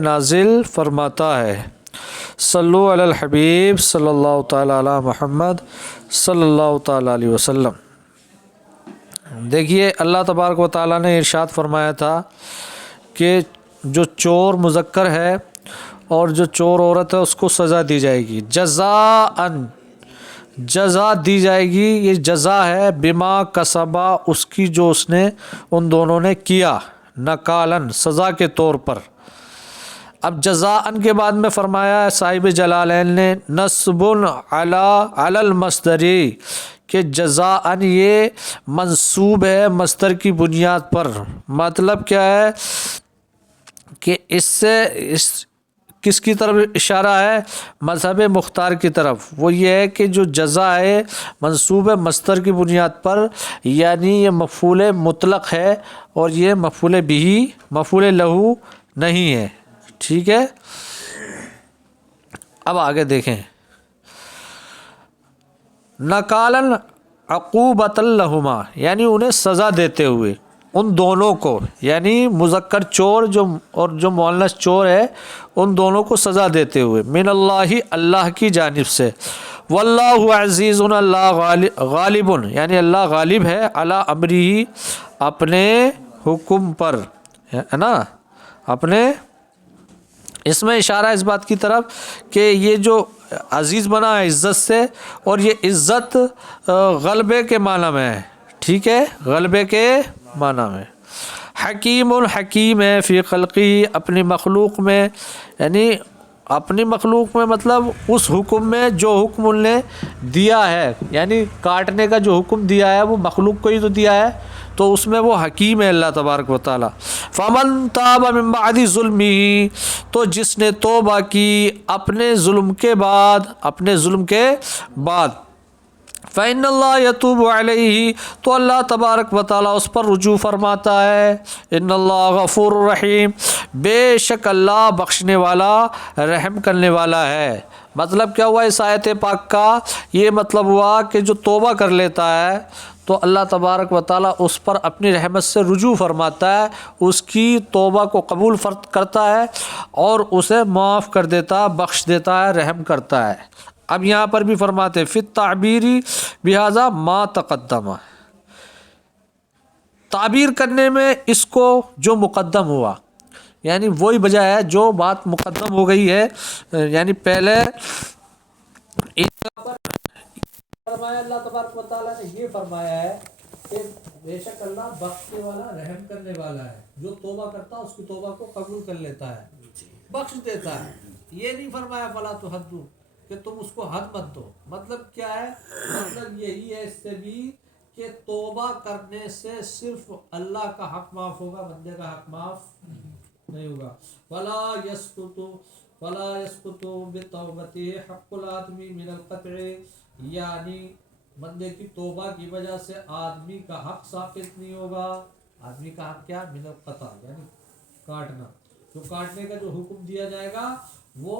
نازل فرماتا ہے۔ صلو علی الحبیب صلی اللہ تعالیٰ علی محمد صلی اللہ تعالیٰ علیہ وسلم۔ دیکھیے اللہ تبارک و تعالیٰ نے ارشاد فرمایا تھا کہ جو چور مذکر ہے اور جو چور عورت ہے اس کو سزا دی جائے گی، جزاءً، جزا دی جائے گی، یہ جزا ہے بما کسبا، اس کی جو اس نے ان دونوں نے کیا، نکالن، سزا کے طور پر۔ اب جزاءً کے بعد میں فرمایا ہے صاحب جلالین نے نصب علی المصدری، کہ جزاءً یہ منصوب ہے مصدر کی بنیاد پر۔ مطلب کیا ہے کہ اس سے کس کی طرف اشارہ ہے؟ مذہب مختار کی طرف۔ وہ یہ ہے کہ جو جزا ہے منصوب ہے مصدر کی بنیاد پر، یعنی یہ مفعول مطلق ہے اور یہ مفعول بہ، مفعول لہو نہیں ہے، ٹھیک ہے۔ اب آگے دیکھیں، نکالن عقوبۃ لہما، یعنی انہیں سزا دیتے ہوئے، ان دونوں کو، یعنی مذکر چور اور جو مؤنث چور ہے ان دونوں کو سزا دیتے ہوئے، من اللہ، اللہ کی جانب سے، واللہ عزیز، اللہ غالب، یعنی اللہ غالب ہے، علی امرہ، اپنے حکم پر، ہے نا، اپنے، اس میں اشارہ اس بات کی طرف کہ یہ جو عزیز بنا ہے عزت سے، اور یہ عزت غلبے کے معنی میں ہے، ٹھیک ہے، غلبے کے معنی میں۔ حکیم، الحکیم ہے، فی خلقی، اپنی مخلوق میں، یعنی اپنی مخلوق میں مطلب اس حکم میں جو حکم ان نے دیا ہے، یعنی کاٹنے کا جو حکم دیا ہے وہ مخلوق کو ہی تو دیا ہے، تو اس میں وہ حکیم ہے اللہ تبارک و تعالی۔ فمن تاب من بعد ظلمہ، تو جس نے توبہ کی اپنے ظلم کے بعد، اپنے ظلم کے بعد، فإن اللہ یتوب علیہ، تو اللہ تبارک و تعالیٰ اس پر رجوع فرماتا ہے۔ ان اللہ غفور الرحیم، بے شک اللہ بخشنے والا، رحم کرنے والا ہے۔ مطلب کیا ہوا اس آیت پاک کا؟ یہ مطلب ہوا کہ جو توبہ کر لیتا ہے تو اللہ تبارک و تعالیٰ اس پر اپنی رحمت سے رجوع فرماتا ہے، اس کی توبہ کو قبول کرتا ہے اور اسے معاف کر دیتا ہے، بخش دیتا ہے، رحم کرتا ہے۔ اب یہاں پر بھی فرماتے فی التعبیری بہذا ما تقدم، تعبیر کرنے میں اس کو جو مقدم ہوا، یعنی وہی وجہ ہے جو بات مقدم ہو گئی ہے، یعنی پہلے فرمایا اللہ تبارک و تعالیٰ نے یہ فرمایا ہے کہ بے شک اللہ بخشنے والا، رحم کرنے والا ہے، جو توبہ کرتا ہے اس کی توبہ کو قبول کر لیتا ہے، بخش دیتا ہے۔ یہ نہیں فرمایا فلا تحدوا، کہ تم اس کو حد مت دو۔ مطلب کیا ہے؟ مطلب یہی ہے اس سے بھی کہ توبہ کرنے سے صرف اللہ کا حق معاف ہوگا، بندے کا حق معاف نہیں ہوگا۔ ولا يسقط بتوبته حق الآدمی من القطع، یعنی بندے کی توبہ کی وجہ سے آدمی کا حق ثابت نہیں ہوگا۔ آدمی کا حق کیا؟ من القطع، یعنی کاٹنا، جو کاٹنے کا جو حکم دیا جائے گا وہ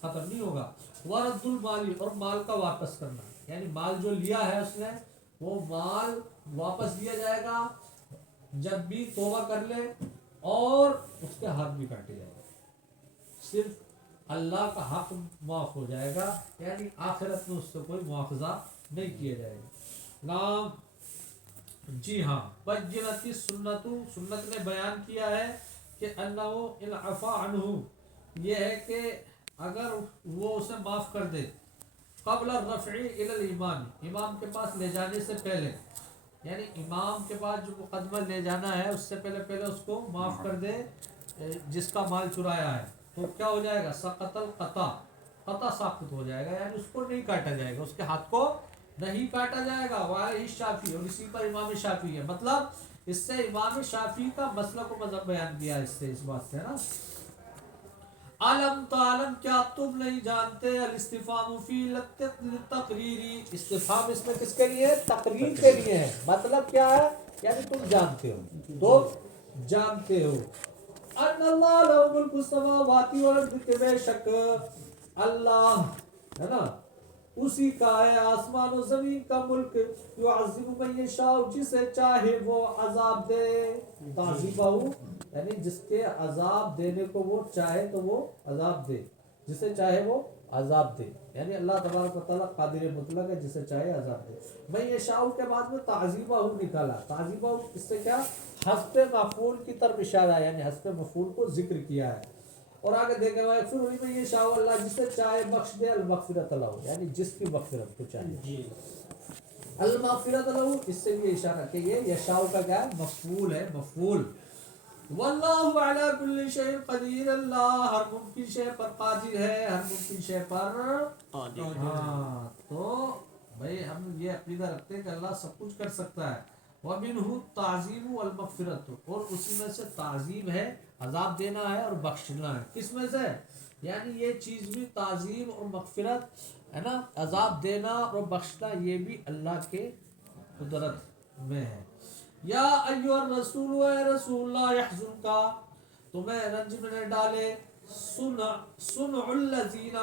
ختم نہیں ہوگا۔ ورد المال، اور مال کا واپس کرنا، یعنی مال جو لیا ہے اس نے وہ مال واپس دیا جائے گا جب بھی توبہ کر لے، اور اس کے ہاتھ بھی کاٹے جائے گا، صرف اللہ کا حق معاف ہو جائے گا، یعنی آخرت میں اس سے کوئی مواخذہ نہیں کیا جائے گا۔ نام جی ہاں، بجنتی سنت، سنت نے بیان کیا ہے کہ انہو ان عفا عنہ، یہ ہے کہ اگر وہ اسے معاف کر دے، قبل الرفع الی الامام، امام کے پاس لے جانے سے پہلے، یعنی امام کے پاس جو مقدمہ لے جانا ہے اس سے پہلے اس کو معاف کر دے جس کا مال چرایا ہے، تو کیا ہو جائے گا؟ سقط القطع، قطع ساقط ہو جائے گا، یعنی اس کو نہیں کاٹا جائے گا، اس کے ہاتھ کو نہیں کاٹا جائے گا۔ وعلیہ شافعی، اور اسی پر امام شافعی ہے، مطلب اس سے امام شافعی کا مسلک و مذہب بیان کیا اس سے، اس بات سے نا۔ علم تعلم، کیا تم نہیں جانتے؟ الاستفہام فی للتقریری، استفہام اس میں کس کے لیے؟ تقریر کے لیے ہے۔ مطلب کیا ہے؟ یعنی تم جانتے ہو، تم جانتے ہو۔ ان اللہ لہ ملک السماوات والارض، کہ بے شک اللہ ہے نا اسی کا ہے آسمان و زمین کا ملک، یعذب من یشاء، جسے چاہے وہ عذاب دے، تعذیبہ یعنی جس کے عذاب دینے کو وہ چاہے تو وہ عذاب دے، جسے چاہے وہ عذاب دے، یعنی اللہ تبارک و تعالیٰ قادر مطلق ہے، جسے چاہے عذاب دے۔ میں یہ شاؤ کے بعد میں تعذیبہ نکالا، تعذیبہ اس سے کیا، حسب مفعول کی طرف اشارہ ہے، یعنی حسب مفعول کو ذکر کیا ہے۔ اور آگے دیکھیں پھر انہیں میں یہ شاء اللہ جسے چاہے بخش دے، المغفرت لہو، یعنی جس کی مغفرت کو چاہیے، المغفرت لہو، اس سے بھی اشارہ کہ یہ یشاء کا کیا ہے، مفعول ہے، مفعول۔ واللہ علی کل شیء قدیر، اللہ ہر ممکن شے پر قادر ہے، ہر ممکن شے پر قادر۔ ہاں تو بھائی ہم یہ عقیدہ رکھتے ہیں کہ اللہ سب کچھ کر سکتا ہے۔ ومنہ التعظیم والمغفرت، اور اسی میں سے تعظیم ہے، عذاب دینا ہے اور بخشنا ہے۔ کس میں سے؟ یعنی یہ چیز بھی تعظیم اور مغفرت ہے نا، عذاب دینا اور بخشنا یہ بھی اللہ کے قدرت میں ہے۔ یا ایھا الرسول، اے رسول اللہ، یحزن کا تمہیں رنج میں نہ ڈالے، صنع الذین،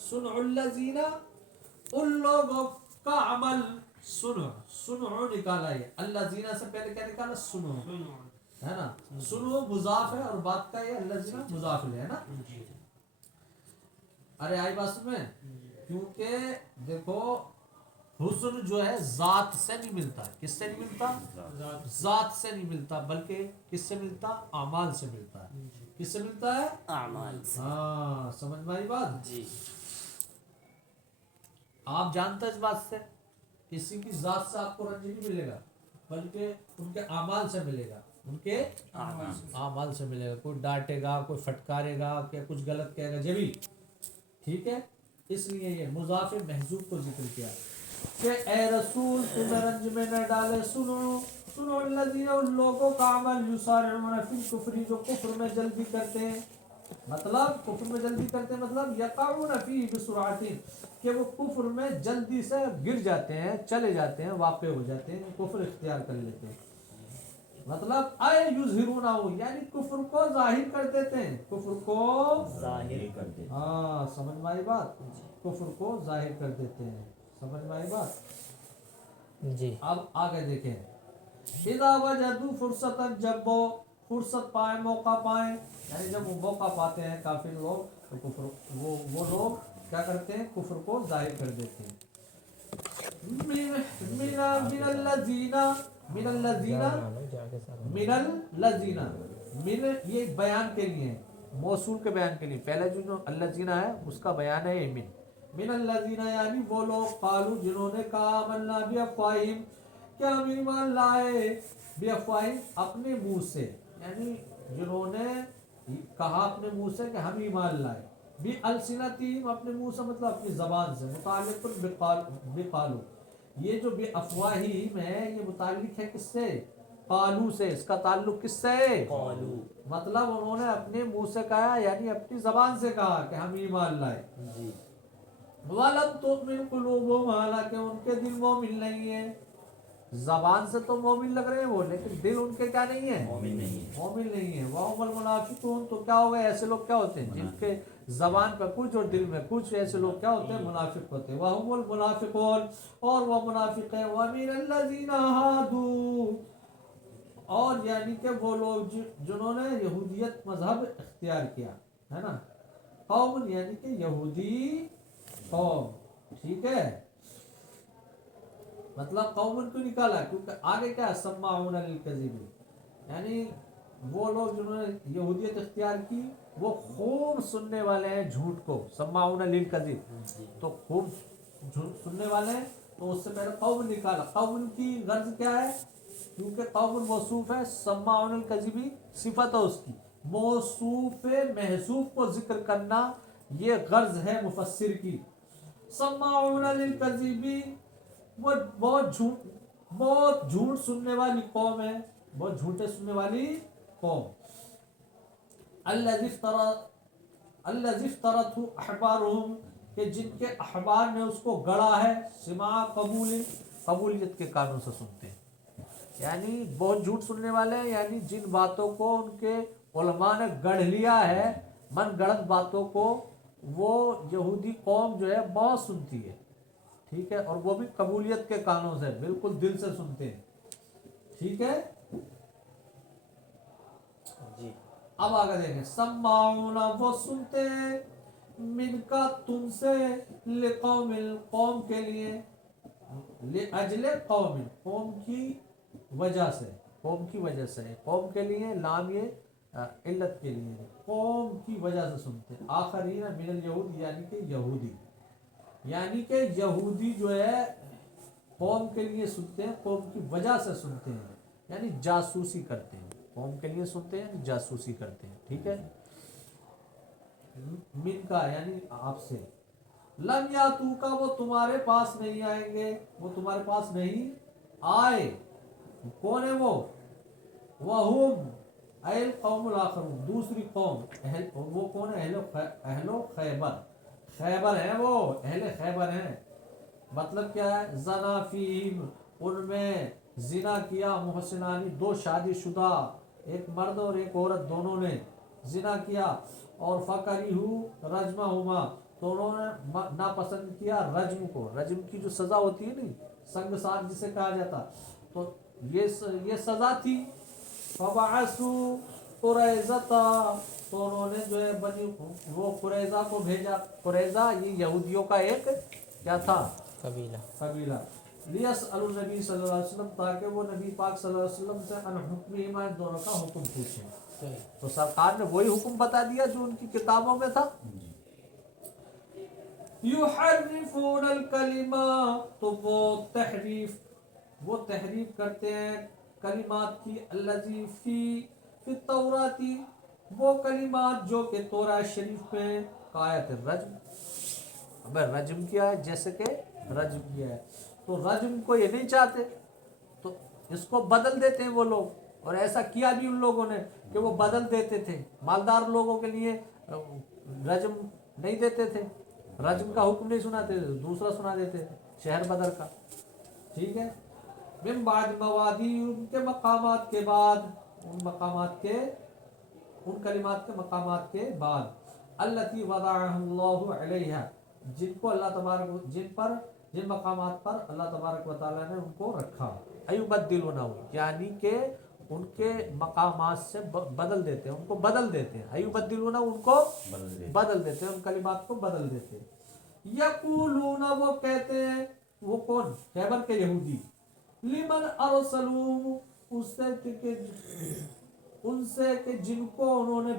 صنع الذین ان لوگوں کا عمل، صنع نکالا، یہ الذین سے پہلے کیا نکالا، صنع ہے نا، صنع مضاف ہے اور بات کا یہ الذین مضاف ہے نا۔ ارے آئی بات میں، کیونکہ دیکھو حسن جو ہے ذات سے نہیں ملتا، کس سے نہیں ملتا، ذات سے نہیں ملتا، بلکہ کس سے ملتا، اعمال سے ملتا ہے۔ کس سے ملتا ہے، اعمال سے۔ ہاں سمجھ میں آئی بات جی۔ آپ جانتے اس بات سے، کسی کی ذات سے آپ کو رنج نہیں ملے گا، بلکہ ان کے اعمال سے ملے گا، ان کے اعمال سے ملے گا۔ کوئی ڈانٹے گا، کوئی پھٹکارے گا، کہ کچھ غلط کہے گا جبھی، ٹھیک ہے۔ اس لیے یہ مضاف محذوف کو ذکر کیا کہ اے رسول تمہیں رنج میں نہ ڈالے، سنو الذین، ان لوگوں کا عمل، یسارعون فی الکفر، جو کفر میں جلدی کرتے ہیں، مطلب کفر میں جلدی کرتے ہیں مطلب یقعون فیہ بسرعۃ، کہ وہ کفر میں جلدی سے گر جاتے ہیں، چلے جاتے ہیں، واقع ہو جاتے ہیں، کفر اختیار کر لیتے ہیں۔ مطلب اے یظہرونہ، یعنی کفر کو ظاہر کر دیتے ہیں، کفر کو ظاہر کر دیتے ہیں۔ ہاں سمجھ میں آئی بات، کفر کو ظاہر کر دیتے ہیں، سمجھ میں آئی بات جی۔ اب آگے دیکھیں، اذا وجدوا فرصتا، جب وہ فرصت پائیں، موقع پائیں، یعنی جب وہ موقع پاتے ہیں کافر لوگ تو کفر وہ لوگ کیا کرتے ہیں، کفر کو ظاہر کر دیتے ہیں۔ من الذین، من الذین، من الذین، من یہ بیان کے لیے، موصول کے بیان کے لیے، پہلے جو الذین ہے اس کا بیان ہے یہ من الذین، یعنی وہ لوگ قالوا جنہوں نے کہا، آمنا بافواہہم، کیا ہم ایمان لائے، بافواہہم اپنے منہ سے، یعنی جنہوں نے کہا اپنے منہ سے کہ ہم ایمان لائے، بالسنتہم اپنے منہ سے مطلب اپنی زبان سے، متعلق بقالوا، یہ جو بافواہہم ہے یہ متعلق ہے کس سے، قالو سے، اس کا تعلق کس سے، قالو، مطلب انہوں نے اپنے منہ سے کہا، یعنی اپنی زبان سے کہا کہ ہم ایمان لائے جی۔ وَلَمْ تُؤْمِنْ قُلُوبُهُمْ، حالانکہ ان کے دل مومن نہیں ہے، زبان سے تو مومن لگ رہے ہیں وہ، لیکن دل ان کے کیا نہیں ہے، مومن نہیں ہے، مومن نہیں ہے۔ وَهُمُ الْمُنَافِقُونَ، تو کیا ہوگا، ایسے لوگ کیا ہوتے ہیں جن کے زبان پہ کچھ اور دل میں کچھ، ایسے لوگ کیا ہوتے ہیں، منافق ہوتے ہیں۔ وَهُمُ الْمُنَافِقُونَ، اور وہ منافق ہیں۔ وَمِنَ الَّذِينَ هَادُوا، اور یعنی کہ وہ لوگ جنہوں نے یہودیت مذہب اختیار کیا ہے نا، قوم یعنی کہ یہودی قوم، ٹھیک ہے، مطلب قوم کو نکالا کیونکہ آگے کیا سماعون للکذب، یعنی وہ لوگ جنہوں نے یہودیت اختیار کی وہ خوب سننے والے ہیں جھوٹ کو، سماعون للکذب تو خوب سننے والے ہیں، تو اس سے پہلے قوم نکالا، قوم کی غرض کیا ہے، کیونکہ قوم موصوف ہے، سماعون الکذبی صفت ہے اس کی، موصوف محذوف کو ذکر کرنا یہ غرض ہے مفسر کی۔ سماعون للکذبی، وہ بہت جھوٹ سننے والی قوم ہے، بہت جھوٹے سننے والی قوم۔ الذی افترتہ احبارہم، کہ جن کے احبار نے اس کو گڑا ہے، سماع قبولیت کے کانوں سے سنتے ہیں، یعنی بہت جھوٹ سننے والے ہیں، یعنی جن باتوں کو ان کے علماء نے گڑھ لیا ہے، من گڑت باتوں کو، وہ یہودی قوم جو ہے بہت سنتی ہے، ٹھیک ہے، اور وہ بھی قبولیت کے کانوں سے، بالکل دل سے سنتے ہیں، ٹھیک ہے۔ اب آگے دیکھیں سماعون وہ سنتے ہیں من کا تم سے لقوم قوم کے لیے لأجل قوم قوم کی وجہ سے قوم کی وجہ سے قوم کے لیے لام یہ علت کے لیے قوم کی وجہ سے سنتے ہیں آخرین من الیہود یعنی کہ یہودی جو ہے قوم کے لیے سنتے ہیں قوم کی وجہ سے سنتے ہیں یعنی جاسوسی کرتے ہیں قوم کے لیے سنتے ہیں جاسوسی کرتے ہیں ٹھیک ہے من کا یعنی آپ سے لم یاتو کا وہ تمہارے پاس نہیں آئیں گے وہ تمہارے پاس نہیں آئے کون ہے وہ وہم اہل قوم الاخرون دوسری قوم وہ کون ہے اہل خیبر خیبر ہیں وہ اہل خیبر ہیں مطلب کیا ہے زنا فیہم ان میں زنا کیا محسنانی دو شادی شدہ ایک مرد اور ایک عورت دونوں نے زنا کیا اور فکریہو رجمہما تو انہوں نے ناپسند کیا رجم کو رجم کی جو سزا ہوتی ہے نہیں سنگسار جسے کہا جاتا تو یہ سزا تھی فبعثوا قریظہ تو انہوں نے جو ہے بنی وہ قریظہ کو بھیجا قریظہ یہ یہودیوں کا ایک کیا تھا قبیلہ لیسألوا النبی صلی اللہ علیہ وسلم تاکہ وہ نبی پاک صلی اللہ علیہ وسلم سے ان حکمہما ان دونوں کا حکم پوچھیں تو سرکار نے وہی حکم بتا دیا جو ان کی کتابوں میں تھا یحرفون الکلمہ تو وہ تحریف کرتے ہیں کلمات کی الذی فی التوراتی وہ کلمات جو کہ تورات شریف میں آیت الرجم اب رجم کیا ہے جیسے کہ رجم کیا ہے تو رجم کو یہ نہیں چاہتے تو اس کو بدل دیتے ہیں وہ لوگ اور ایسا کیا بھی ان لوگوں نے کہ وہ بدل دیتے تھے مالدار لوگوں کے لیے رجم نہیں دیتے تھے رجم کا حکم نہیں سناتے تھے دوسرا سنا دیتے تھے شہر بدر کا ٹھیک ہے من بعد موادی ان کے مقامات کے بعد ان کلمات کے مقامات کے بعد التی وضعها اللہ علیہ جن کو اللہ تبارک جن مقامات پر اللہ تبارک و تعالیٰ نے ان کو رکھا ایبدلونہ یعنی کہ ان کے مقامات سے بدل دیتے ہیں ان کو بدل دیتے ہیں ایبدلونہ ان کو بدل دیتے ہیں ان کلمات کو بدل دیتے ہیں یقولون وہ کہتے ہیں وہ کون خیبر کے یہودی لمن ارسلوا ان سے کہ جن کو انہوں نے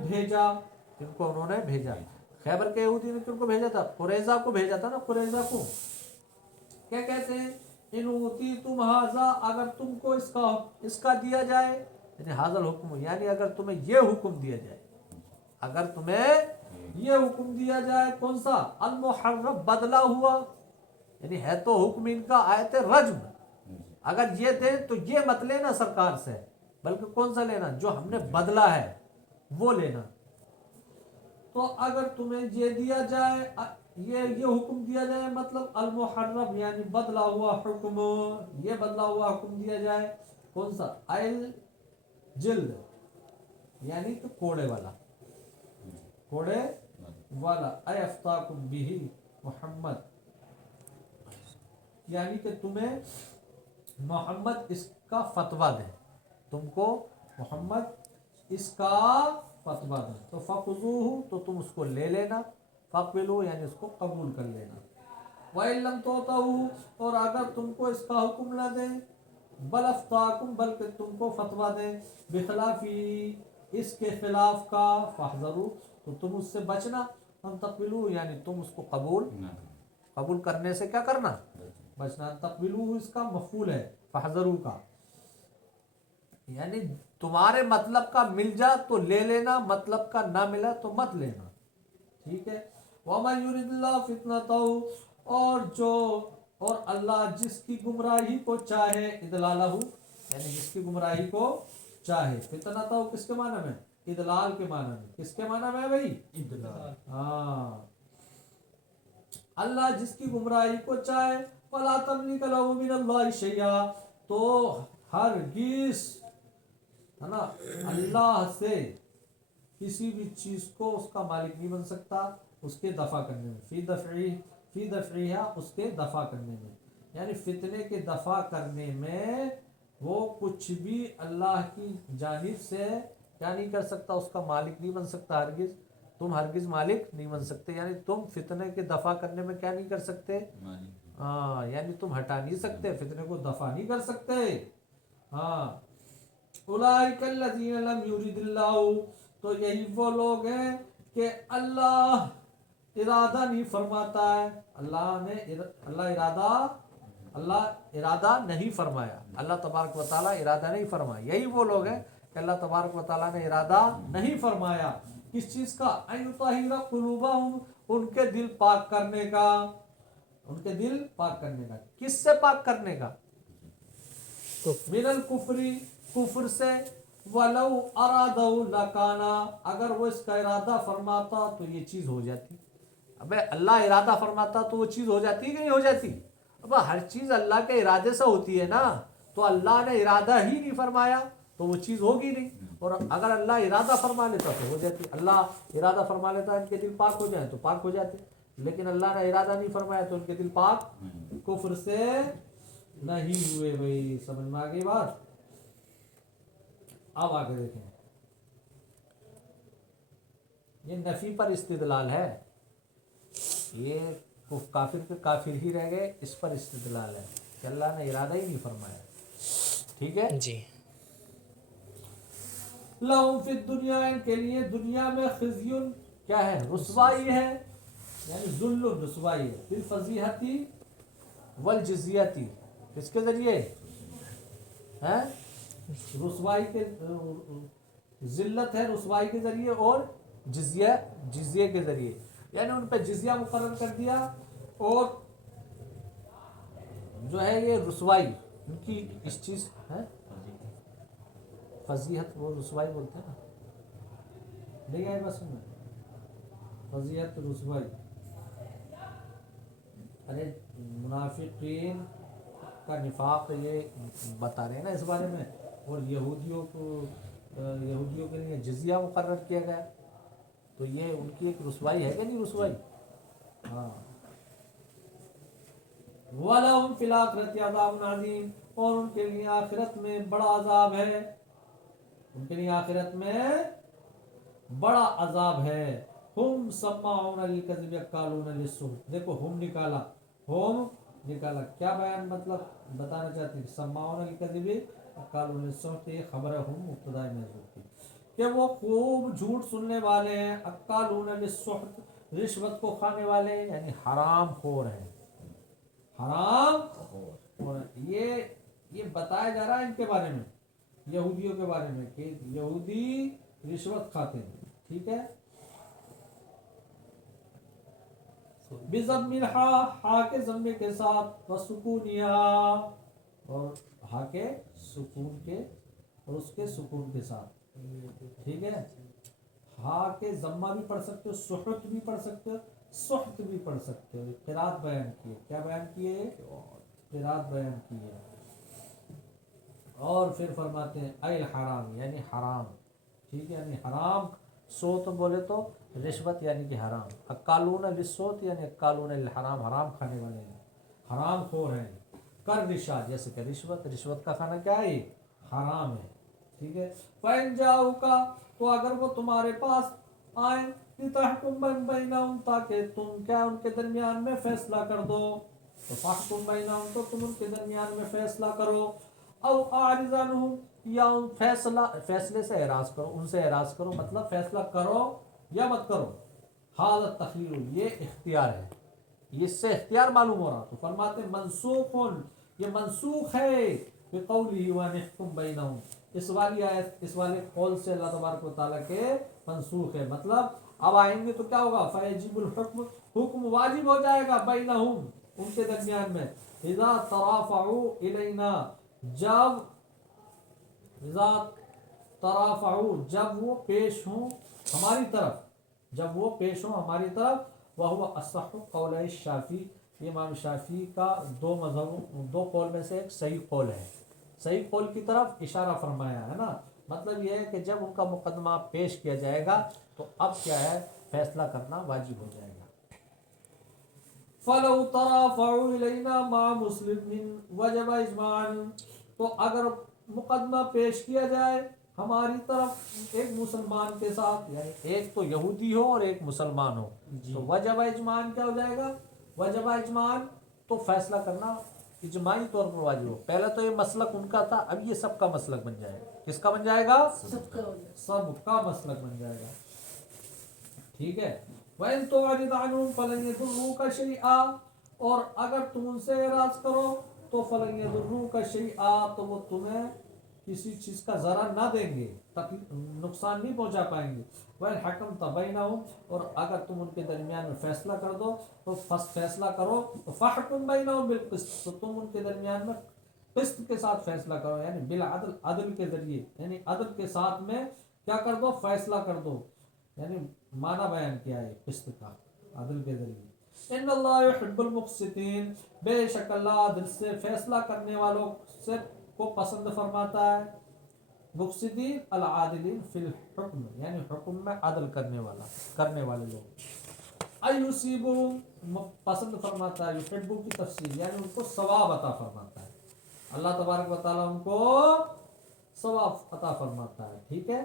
بھیجا خیبر کے یہودی نے کن کو بھیجا تھا قریظہ کو بھیجا تھا نا قریظہ کو کیا کہتے ہیں ان اوتی تم ھذا اگر تم کو اس کا دیا جائے یعنی حاضر حکم یعنی اگر تمہیں یہ حکم دیا جائے کون سا المحرف بدلا ہوا یعنی ہے تو حکم ان کا آیت رجم اگر یہ دیں تو یہ مت لینا سرکار سے بلکہ کون سا لینا جو ہم نے بدلا ہے وہ لینا تو اگر تمہیں یہ دیا جائے یہ حکم دیا جائے مطلب المحرف یعنی بدلا ہوا حکم یہ بدلا ہوا حکم دیا جائے کون سا ایل جلد یعنی کہ کوڑے والا اے افتاکم بھی محمد یعنی کہ تمہیں محمد اس کا فتویٰ دے تم کو محمد اس کا فتویٰ دے تو فخذوہ تو تم اس کو لے لینا فقبلوا یعنی اس کو قبول کر لینا وَإِن لَمْ تُعْطَوْا اور اگر تم کو اس کا حکم نہ دیں بل افتاکم بلکہ تم کو فتویٰ دیں بخلافی اس کے خلاف کا فاحذروا تو تم اس سے بچنا ان تقبلوا یعنی تم اس کو قبول کرنے سے کیا کرنا بچنا تقبلوا اس کا مفعول ہے فاحذروا کا یعنی تمہارے مطلب کا مل جا تو لے لینا مطلب کا نہ ملا تو مت لینا ٹھیک ہے وَمَن يُرِدِ اللَّهُ فِتْنَتَهُ اور اللہ جس کی گمراہی کو چاہے اضلالہ یعنی جس کی گمراہی کو چاہے فتنتہ کس کے معنی میں اضلال کے معنی میں کس کے معنی میں بھائی اضلال ہاں اللہ جس کی گمراہی کو چاہے فَلَا تَمْلِكَ لَهُ مِنَ اللَّهِ شَيْئًا تو ہرگز ہے نا اللہ سے کسی بھی چیز کو اس کا مالک نہیں بن سکتا اس کے دفع کرنے میں فی دفعیہ اس کے دفع کرنے میں یعنی فتنے کے دفع کرنے میں وہ کچھ بھی اللہ کی جانب سے کیا نہیں کر سکتا؟ اس کا مالک نہیں بن سکتا ہرگز، تم ہرگز مالک نہیں بن سکتے، یعنی تم فتنے کے دفع کرنے میں کیا نہیں کر سکتے؟ ہاں، یعنی تم ہٹا نہیں سکتے، فتنے کو دفع نہیں کر سکتے۔ ہاں، اولئک الذین لم یرد اللہ، تو یہی وہ لوگ ہیں کہ اللہ ارادہ نہیں فرماتا ہے، اللہ ارادہ نہیں فرمایا، اللہ تبارک و تعالیٰ ارادہ نہیں فرمایا، یہی وہ لوگ ہیں کہ اللہ تبارک و تعالیٰ نے ارادہ نہیں فرمایا کس چیز کا؟ ان یطہر قلوبہم، ان کے دل پاک کرنے کا، ان کے دل پاک کرنے کا، کس سے پاک کرنے کا؟ من الکفری، کفر سے، ولو ارادہ لکانا، اگر وہ اس کا ارادہ فرماتا تو یہ چیز ہو جاتی۔ ابے اللہ ارادہ فرماتا تو وہ چیز ہو جاتی کہ نہیں ہو جاتی؟ اب ہر چیز اللہ کے ارادے سے ہوتی ہے نا، تو اللہ نے ارادہ ہی نہیں فرمایا تو وہ چیز ہوگی نہیں، اور اگر اللہ ارادہ فرما لیتا تو ہو جاتی۔ اللہ ارادہ فرما لیتا ان کے دل پاک ہو جائیں تو پاک ہو جاتے، لیکن اللہ نے ارادہ نہیں فرمایا تو ان کے دل پاک کفر سے نہیں ہوئے۔ بھائی سمجھ میں آ گئی بات؟ اب آگے دیکھیں، یہ نفی پر استدلال ہے، یہ کافر کے کافر ہی رہ گئے، اس پر استدلال ہے کہ اللہ نے ارادہ ہی نہیں فرمایا۔ ٹھیک ہے جی۔ لہم فی الدنیا، ان کے لیے دنیا میں خزی، کیا ہے؟ رسوائی ہے، یعنی ذل رسوائی ہے، بالفضیحتی والجزیتی، کس کے ذریعے ہے؟ رسوائی کے، ذلت ہے رسوائی کے ذریعے، اور جزیے کے ذریعے، یعنی ان پہ جزیہ مقرر کر دیا، اور جو ہے یہ رسوائی ان کی اس چیز ہے، فضیحت وہ رسوائی بولتے ہیں نا، نہیں آئے بس میں فضیحت رسوائی، ارے منافقین کا نفاق یہ بتا رہے ہیں نا اس بارے میں، اور یہودیوں کے لیے جزیہ مقرر کیا گیا، تو یہ ان کی ایک رسوائی ہے کہ نہیں رسوائی؟ ہاں، وَلَهُمْ فِي الْآخِرَةِ عَذَابٌ عَظِيمٌ، اور ان کے لیے آخرت میں بڑا عذاب ہے، ان کے لیے آخرت میں بڑا عذاب ہے۔ ہم سماعون للکذب اکالون للسحت، دیکھو ہم نکالا، کیا بیان مطلب بتانا چاہتے ہیں؟ سماعون للکذب اکالون للسحت، یہ خبر ہے، ہم مبتدا محذوف کی، کہ وہ خوب جھوٹ سننے والے ہیں، اکالون للسحت، رشوت کو کھانے والے ہیں، یعنی حرام خور ہیں، حرام خور، یہ بتایا جا رہا ہے ان کے بارے میں، یہودیوں کے بارے میں، کہ یہودی رشوت کھاتے ہیں۔ ٹھیک ہے، بضم الحا، ہا کے ضمے کے ساتھ، وسکونہا، اور ہا کے سکون کے، اور اس کے سکون کے ساتھ، ٹھیک ہے، ہا کے ضمہ بھی پڑھ سکتے ہو، سحت بھی پڑھ سکتے ہو، سحت بھی پڑھ سکتے ہو۔ قرات بیان کیے، کیا بیان کیے؟ قرات بیان کیے، اور پھر فرماتے ہیں اے الحرام، یعنی حرام، ٹھیک ہے، یعنی حرام، سوت بولے تو رشوت یعنی کہ حرام، اکالون للسوت یعنی اکالون للحرام، حرام کھانے والے ہیں، حرام خور ہیں، کر رشا، جیسے کہ رشوت کا کھانا کیا ہے؟ حرام ہے، ٹھیک ہے۔ فَإِن جَاءُوكَ، تو اگر وہ تمہارے پاس آئیں، لِتَحْكُمْ بَيْنَهُمْ، تاکہ تم کیا ان کے درمیان میں فیصلہ کر دو، تو فَحْكُمْ بَيْنَهُمْ، تو تم ان کے درمیان میں فیصلہ کرو، او اعرض عنہم، یا فیصلے سے اعراض کرو، ان سے اعراض کرو، مطلب فیصلہ کرو یا مت کرو، ھذا التخییر، یہ اختیار ہے، اس سے اختیار معلوم ہو رہا، تو فرماتے ہیں منسوخ، یہ منسوخ ہے بقولہ ونحکم بینہم، اس والی آیت، اس والے قول سے اللہ تبارک و تعالیٰ کے منسوخ ہے، مطلب اب آئیں گے تو کیا ہوگا؟ فیجب الحکم، حکم واجب ہو جائے گا، بینہم، ان کے درمیان میں، اذا ترافعوا الینا، جب اذا ترافعوا، جب وہ پیش ہوں ہماری طرف، جب وہ پیش ہوں ہماری طرف، وہو اصح قول الشافعی، یہ امام شافعی کا دو مذہبوں، دو قول میں سے ایک صحیح قول ہے، صحیح قول کی طرف اشارہ فرمایا ہے نا، مطلب یہ ہے کہ جب ان کا مقدمہ پیش کیا جائے گا تو اب کیا ہے؟ فیصلہ کرنا واجب ہو جائے گا۔ فَلَوْ تَرَافَعُوا إِلَيْنَا مَعَ مُسْلِمٍ وَجَبَ إِجْمَاعًا، تو اگر مقدمہ پیش کیا جائے ہماری طرف ایک مسلمان کے ساتھ، یعنی ایک تو یہودی ہو اور ایک مسلمان ہو، تو وجب اجمان کیا ہو جائے گا؟ وجب اجمان تو فیصلہ کرنا اجماعی طور پر واجب ہو. پہلے تو یہ مسلک ان کا تھا، اب یہ سب کا مسلک بن جائے گا. کس کا بن جائے گا؟ سب کا مسلک بن جائے گا. ٹھیک ہے. وَإِن تُعْرِضْ عَنْهُمْ فَلَنْ يَضُرُّوكَ شَيْئًا، اور اگر تم ان سے اعراض کرو تو فَلَنْ يَضُرُّوكَ شَيْئًا، تو وہ تمہیں کسی چیز کا ضرر نہ دیں گے، نقصان نہیں پہنچا پائیں گے. وَإِنْ حَكَمْتَ بَيْنَهُمْ، اور اگر تم ان کے درمیان میں فیصلہ کر دو تو فیصلہ کرو فَحْكُمْ بَيْنَهُمْ بِالْقِسْطِ، تو تم ان کے درمیان میں قسط کے ساتھ فیصلہ کرو، یعنی بالعدل، عدل کے ذریعے، یعنی عدل کے ساتھ میں کیا کر دو؟ فیصلہ کر دو. یعنی معنی بیان کیا ہے قسط کا، عدل کے ذریعے. ان اللہ یحب المقسطین، بے شک اللہ عدل سے فیصلہ کرنے والوں سے کو پسند فرماتا ہے. مقسطین العادلین فی الحکم، یعنی حکم میں عدل کرنے والے لوگ. ایصیبہم پسند فرماتا ہے، یحبو کی تفسیر یعنی ان کو ثواب عطا فرماتا ہے. اللہ تبارک و تعالیٰ ان کو ثواب عطا فرماتا ہے. ٹھیک ہے.